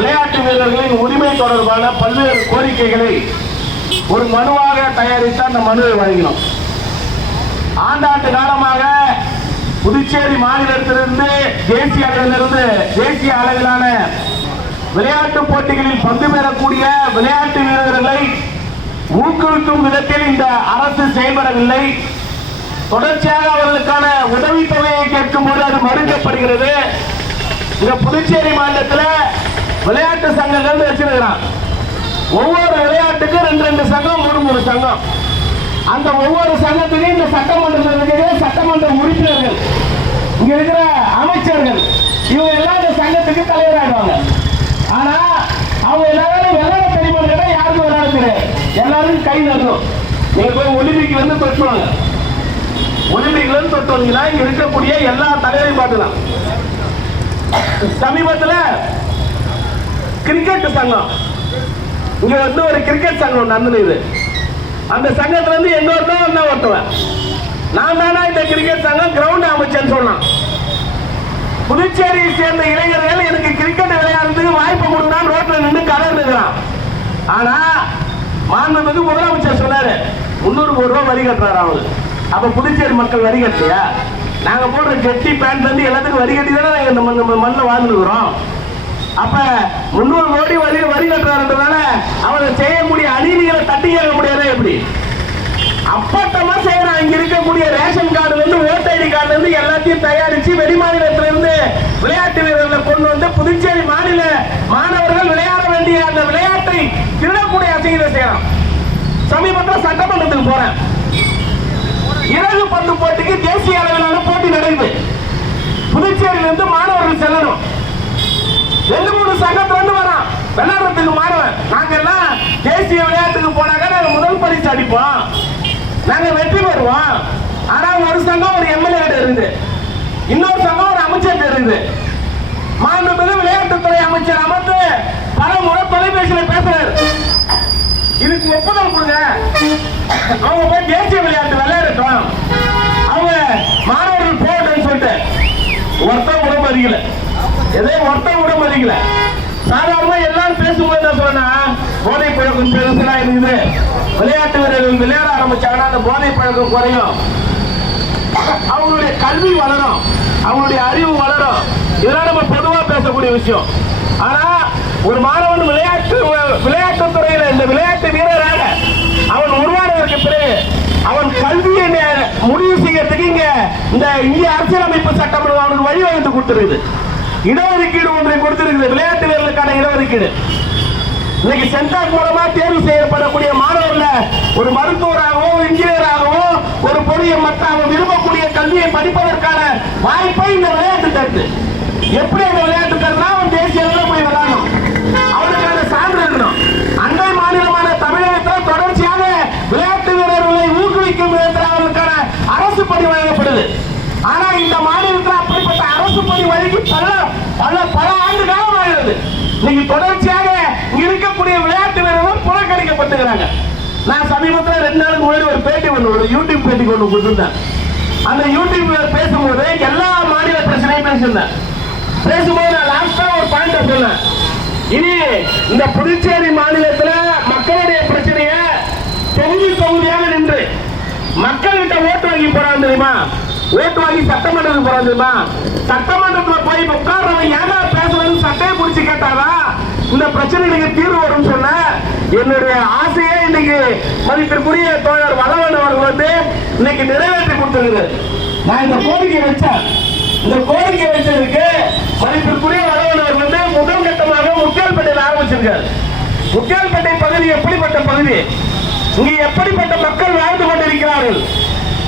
விளையாட்டு வீரர்களின் உரிமை தொடர்பான பல்வேறு கோரிக்கைகளை ஒரு மனுவாக தயாரித்து அந்த மனுவை வழங்கினோம். ஆண்டாண்டு காலமாக புதுச்சேரி மாநிலத்திலிருந்து தேசிய அளவிலிருந்து தேசிய அளவிலான விளையாட்டு போட்டிகளில் பங்கு பெறக்கூடிய விளையாட்டு வீரர்களை ஊக்குவிக்கும் விதத்தில் இந்த அரசு செயல்படவில்லை. தொடர்ச்சியாக அவர்களுக்கான உதவித்தொகையை கேட்கும் போது அது மறுக்கப்படுகிறது. இந்த புதுச்சேரி மாநிலத்தில் விளையாட்டு சங்கங்கள் வச்சிருக்கிறான் ஒவ்வொரு விளையாட்டுக்கும் ரெண்டு ரெண்டு சங்கம் மூணு மூணு சங்கம். அந்த ஒவ்வொரு சங்கத்துக்கும் இந்த சட்டமன்றத்தில் இருக்கிற சட்டமன்ற உறுப்பினர்கள். இங்க இருக்கிற அமைச்சர்கள். இவங்க எல்லாம் இந்த சங்கத்துக்கு தலைவராகிடுவாங்க ஆனா அவங்க எல்லாரும் விளையாட தெரியுமா கேட்டா யாருக்கும் விளையாட தெரியாது. எல்லாரும் கை நடுறோம். நீங்க போய் ஒலிம்பிக்ல இருந்து தொட்டுவாங்க. ஒலிம்பிக்ல இருந்து தொட்டு வந்தீங்கன்னா இங்க இருக்கக்கூடிய எல்லா தலைவரையும் பார்க்கலாம். சமீபத்தில் கிரிக்கெட் சங்கம். இங்க வந்து ஒரு கிரிக்கெட் சங்கம் நடந்தது அந்த சங்கத்துல இருந்து எங்க ஒருத்தன் வந்தா ஒருத்தவன். நான் தானா இந்த கிரிக்கெட் சங்கம் கிரவுண்ட் அமைச்சேன்னு சொன்னான். புதுச்சேரியை சேர்ந்த இளைஞர்கள் எனக்கு கிரிக்கெட் விளையாடுறதுக்கு வாய்ப்பு கொடுத்தான் ரோட்ல நின்று கலந்துக்கிறான். ஆனா மாண்புமிகு முதலமைச்சர் சொன்னாரு முன்னூறு கோடி ரூபாய் வரி கட்டுறாரு அவரு. அப்ப புதுச்சேரி மக்கள் வரி கட்டியா நாங்க போடுற ஜெட்டி பேண்ட் வந்து எல்லாத்துக்கும் வரி கட்டி தானே நாங்க இந்த மண் நம்ம மண்ணில் வாழ்ந்துருக்குறோம் அப்ப முன்னூறு கோடி வரி வரி கட்டுறாருன்றதால அவரை செய்யக்கூடிய அநீதிகளை தட்டி கேட்க முடியாது எப்படி? அப்பட்டமா செய்யறான் இங்க இருக்கக்கூடிய ரேஷன் கார்டுல இருந்து ஓட் ஐடி கார்டுல இருந்து எல்லாத்தையும் தயாரிச்சு வெளி மாநிலத்தில இருந்து விளையாட்டு வீரர்களை கொண்டு வந்து புதுச்சேரி மாநில மாணவர்கள் விளையாட வேண்டிய அந்த விளையாட்டை திருடக்கூடிய அசைகளை செய்யறான். சமீபத்தில் சட்டமன்றத்துக்கு போறேன். இறகு பந்து போட்டிக்கு தேசிய அளவிலான போட்டி நடக்குது புதுச்சேரியில இருந்து மாணவர்கள் செல்லணும் ரெண்டு மூணு சங்கத்துல இருந்து வரான். விளையாடுறதுக்கு மாறுவேன். நாங்க எல்லாம் தேசிய விளையாட்டுக்கு போனாக்க நாங்க முதல் பரிசு அடிப்போம். நாங்க வெற்றி பெறுவோம். ஆனா ஒரு சங்கம் ஒரு எம்எல்ஏ இருந்து இன்னொரு சங்கம் ஒரு அமைச்சர் இருந்து மாண்புமிகு விளையாட்டுத்துறை அமைச்சர் அமர்ந்து பல முறை தொலைபேசியில பேசுறாரு. இதுக்கு ஒப்புதல் கொடுங்க. அவங்க போய் தேசிய விளையாட்டு எதையும் ஒருத்தன் கூட மதிக்கல சாதாரணமா எல்லாரும் பேசும்போது என்ன சொன்னா போதை பழக்கம் பெருசுனா இருக்குது. விளையாட்டு வீரர்கள் விளையாட ஆரம்பிச்சாங்கன்னா அந்த போதை பழக்கம் குறையும். அவங்களுடைய கல்வி வளரும். அவங்களுடைய அறிவு வளரும். இதெல்லாம் நம்ம பொதுவா பேசக்கூடிய விஷயம். ஆனா ஒரு மாணவன் விளையாட்டு விளையாட்டு துறையில இந்த விளையாட்டு வீரராக அவன் உருவானதற்கு பிறகு அவன் கல்வியை முடிவு செய்யறதுக்கு இங்க இந்த இந்திய அரசியலமைப்பு சட்டம் அவனுக்கு வழிவகுத்து கொடுத்துருக்குது. இடஒதுக்கீடு ஒன்றை கொடுத்திருக்கிறது விளையாட்டு வீரர்களுக்கான இடஒதுக்கீடு. இன்னைக்கு சென்டாக் மூலமா தேர்வு செய்யப்படக்கூடிய மாணவர்ல ஒரு மருத்துவராகவோ இன்ஜினியராகவோ ஒரு பொறியியல் மற்ற அவன் விரும்பக்கூடிய கல்வியை படிப்பதற்கான வாய்ப்பை இந்த விளையாட்டு தருது. எப்படி அந்த விளையாட்டு தருதுன்னா அவன் தேசிய அளவில் போய் விளையாடணும் அவனுக்கான சான்று இருக்கணும் அண்டை மாநிலமான தமிழகத்தில் தொடர்ச்சியாக விளையாட்டு வீரர்களை ஊக்குவிக்கும் விதத்தில் அவர்களுக்கான அரசு பணி வழங்கப்படுது ஆனா இந்த மாநிலத்தில் அப்படிப்பட்ட அரசு பணி வழங்கி பல பல பல ஆண்டு காலம் ஆகிறது இன்னைக்கு தொடர்ச்சியாக இருக்கக்கூடிய விளையாட்டு வீரர்கள் புறக்கணிக்கப்பட்டுகிறாங்க நான் சமீபத்தில் ரெண்டு நாளுக்கு முன்னாடி ஒரு பேட்டி ஒன்று ஒரு யூடியூப் பேட்டி ஒன்று கொடுத்துருந்தேன். அந்த யூடியூப்ல பேசும்போது எல்லா மாநில பிரச்சனையும் பேசியிருந்தேன். பேசும்போது நான் லாஸ்டா ஒரு பாயிண்ட் சொன்னேன். இனி இந்த புதுச்சேரி மாநிலத்துல மக்களுடைய பிரச்சனைய தொகுதி தொகுதியாக நின்று மக்கள்கிட்ட ஓட்டு வாங்கி போறாங்க தெரியுமா? ஓட்டு வாங்கி சட்டமன்றத்துக்கு போறாங்க தெரியுமா? சட்டமன்றத்துல போய் உட்கார்றவன் ஏன்னா பேசுறதுன்னு சட்டையை பிடிச்சி கேட்டாரா? இந்த பிரச்சனைகளுக்கு தீர்வு வரும்னு சொன்ன என்னுடைய ஆசையே இன்னைக்கு மதிப்பிற்குரிய தோழர் வளவன் அவர்கள் வந்து இன்னைக்கு நிறைவேற்றி கொடுத்திருக்கிறார். நான் இந்த கோரிக்கை வச்சேன். இந்த கோரிக்கை வச்சதுக்கு மதிப்பிற்குரிய வளவன் அவர்கள் வந்து முதல் கட்டமாக முத்தியால்பேட்டையில் ஆரம்பிச்சிருக்காரு. முத்தியால்பேட்டை பகுதி எப்படிப்பட்ட பகுதி? இங்கே எப்படிப்பட்ட மக்கள் வாழ்ந்து கொண்டிருக்கிறார்கள்?